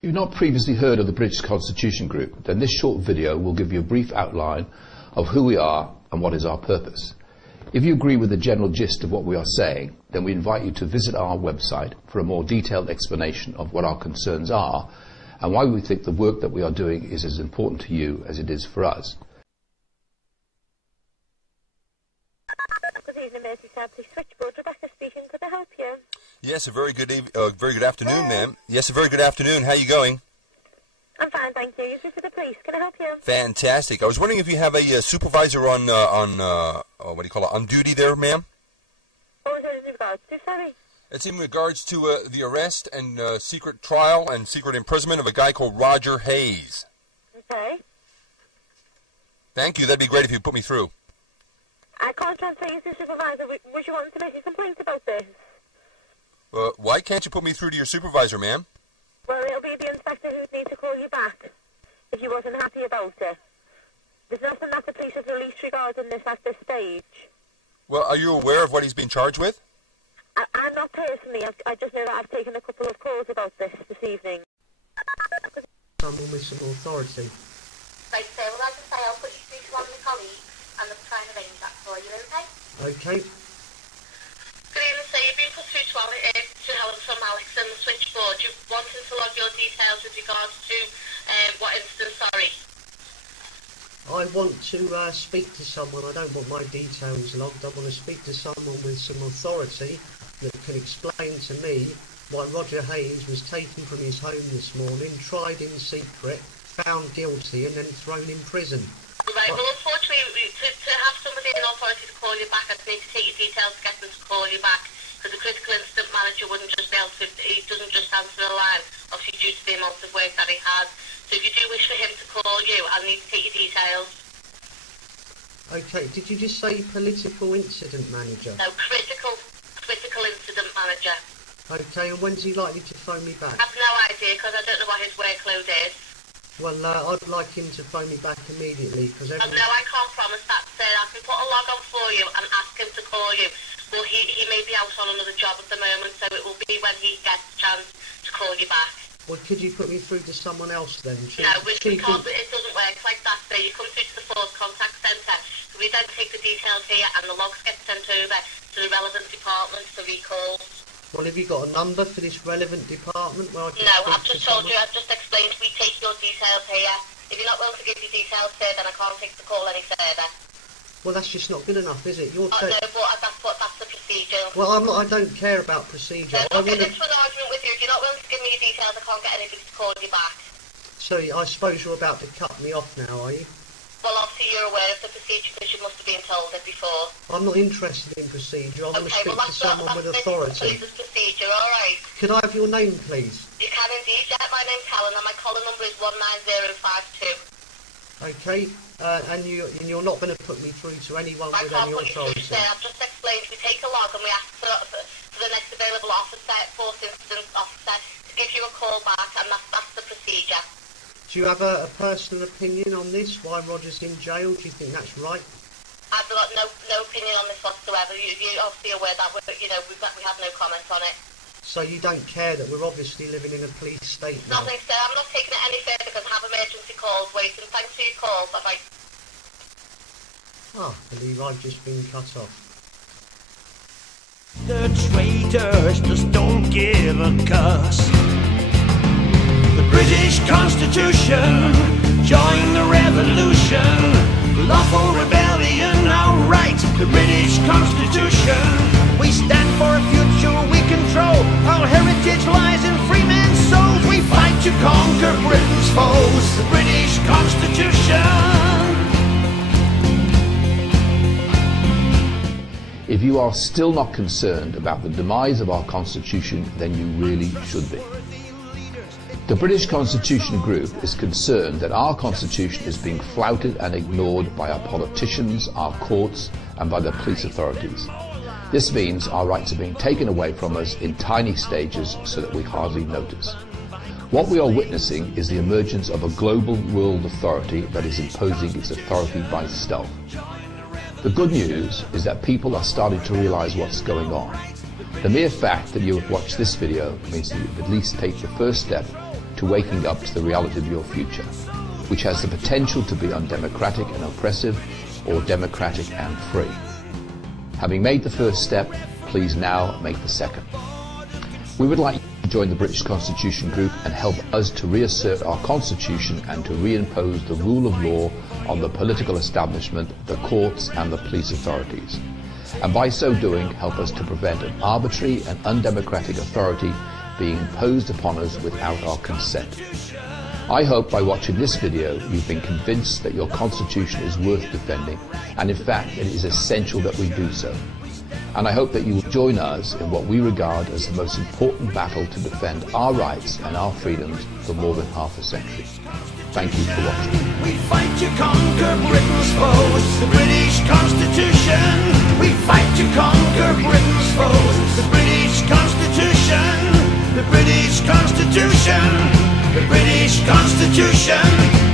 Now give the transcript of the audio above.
If you've not previously heard of the British Constitution Group, then this short video will give you a brief outline of who we are and what is our purpose. If you agree with the general gist of what we are saying, then we invite you to visit our website for a more detailed explanation of what our concerns are and why we think the work that we are doing is as important to you as it is for us. Good evening, Merseyside Police Switchboard. Rebecca speaking. Could I help you? Yes, a very good afternoon, ma'am. Yes, a very good afternoon. How you going? I'm fine, thank you. You're to the police. Can I help you? Fantastic. I was wondering if you have a supervisor on what do you call it, on duty there, ma'am? What was it in regards to? Sorry. It's in regards to the arrest and secret trial and secret imprisonment of a guy called Roger Hayes. Okay. Thank you. That'd be great if you put me through. I can't transfer you to supervisor. Was you wanting to make a complaint about this? Why can't you put me through to your supervisor, ma'am? Well, it'll be the inspector who'd need to call you back if you wasn't happy about it. There's nothing that the police have released regarding this at this stage. Well, are you aware of what he's been charged with? I'm not personally. I just know that I've taken a couple of calls about this evening. Someone with some authority. Right, so like I say, I'll put you through to one of my colleagues and they'll try and arrange that for you, okay? Okay. Good evening, sir. You've been put through to Helen from Alex and the switchboard. You wanted to log your details with regards to what incident, sorry? I want to speak to someone. I don't want my details logged. I want to speak to someone with some authority that can explain to me why Roger Hayes was taken from his home this morning, tried in secret, found guilty and then thrown in prison. Right, well unfortunately, to have somebody in authority to call you back, I'd need to take your details to get them to call you back, because the critical incident manager wouldn't just be able to, he doesn't just answer the line, obviously due to the amount of work that he has. So if you do wish for him to call you, I'll need to take your details. Okay, did you just say political incident manager? No, critical incident manager. Okay, and when's he likely to phone me back? I have no idea, because I don't know what his workload is. Well, I'd like him to phone me back immediately, because No, I can't promise that, sir. I can put a log on for you and ask him to call you. Well, he may be out on another job at the moment, so it will be when he gets a chance to call you back. Well, could you put me through to someone else then? No, we can't. It doesn't work like that, sir. You come through to the Force Contact Centre. So we then take the details here and the logs get sent over to the relevant department for recalls. Well, have you got a number for this relevant department where I can No, speak I've just to told someone? you, I've just explained, we take your details here. If you're not willing to give your details, sir, then I can't take the call any further. Well, that's just not good enough, is it? No, but that's the procedure. Well, I don't care about procedure. I'm not getting into an argument with you. If you're not willing to give me your details, I can't get anybody to call you back. So, I suppose you're about to cut me off now, are you? Well, obviously you're aware of the procedure because you must have been told it before. I'm not interested in procedure. I want to speak to someone with that's authority. the procedure, alright. Could I have your name, please? You can indeed. Yeah, my name's Helen and my caller number is 19052. Okay, and you're not going to put me through to anyone I with can't any put you through authority? today. I've just explained we take a log and we ask for the next available officer, Force Incident Officer, to give you a call back, and that's the procedure. Do you have a personal opinion on this? Why Roger's in jail? Do you think that's right? I've got no opinion on this whatsoever. You're obviously aware that we have no comment on it. So you don't care that we're obviously living in a police state now? Nothing, sir. I'm not taking it any further because I have emergency calls waiting. Thanks for your call. Bye-bye. I believe I've just been cut off. The traitors just don't give a cuss. The British Constitution, join the revolution. Lawful rebellion, alright. The British Constitution, we stand for a future we control. Our heritage lies in free men's souls. We fight to conquer Britain's foes. The British Constitution. If you are still not concerned about the demise of our Constitution, then you really should be. The British Constitution Group is concerned that our Constitution is being flouted and ignored by our politicians, our courts and by the police authorities. This means our rights are being taken away from us in tiny stages so that we hardly notice. What we are witnessing is the emergence of a global world authority that is imposing its authority by stealth. The good news is that people are starting to realize what's going on. The mere fact that you have watched this video means that you at least take the first step to waking up to the reality of your future, which has the potential to be undemocratic and oppressive, or democratic and free. Having made the first step, please now make the second. We would like you to join the British Constitution Group and help us to reassert our Constitution and to reimpose the rule of law on the political establishment, the courts and the police authorities. And by so doing, help us to prevent an arbitrary and undemocratic authority being imposed upon us without our consent. I hope by watching this video you've been convinced that your Constitution is worth defending, and in fact it is essential that we do so. And I hope that you will join us in what we regard as the most important battle to defend our rights and our freedoms for more than half a century. Thank you for watching. We fight to conquer Britain's foes, the British Constitution. We fight to conquer Britain's foes, the British Constitution. The British Constitution. The British Constitution.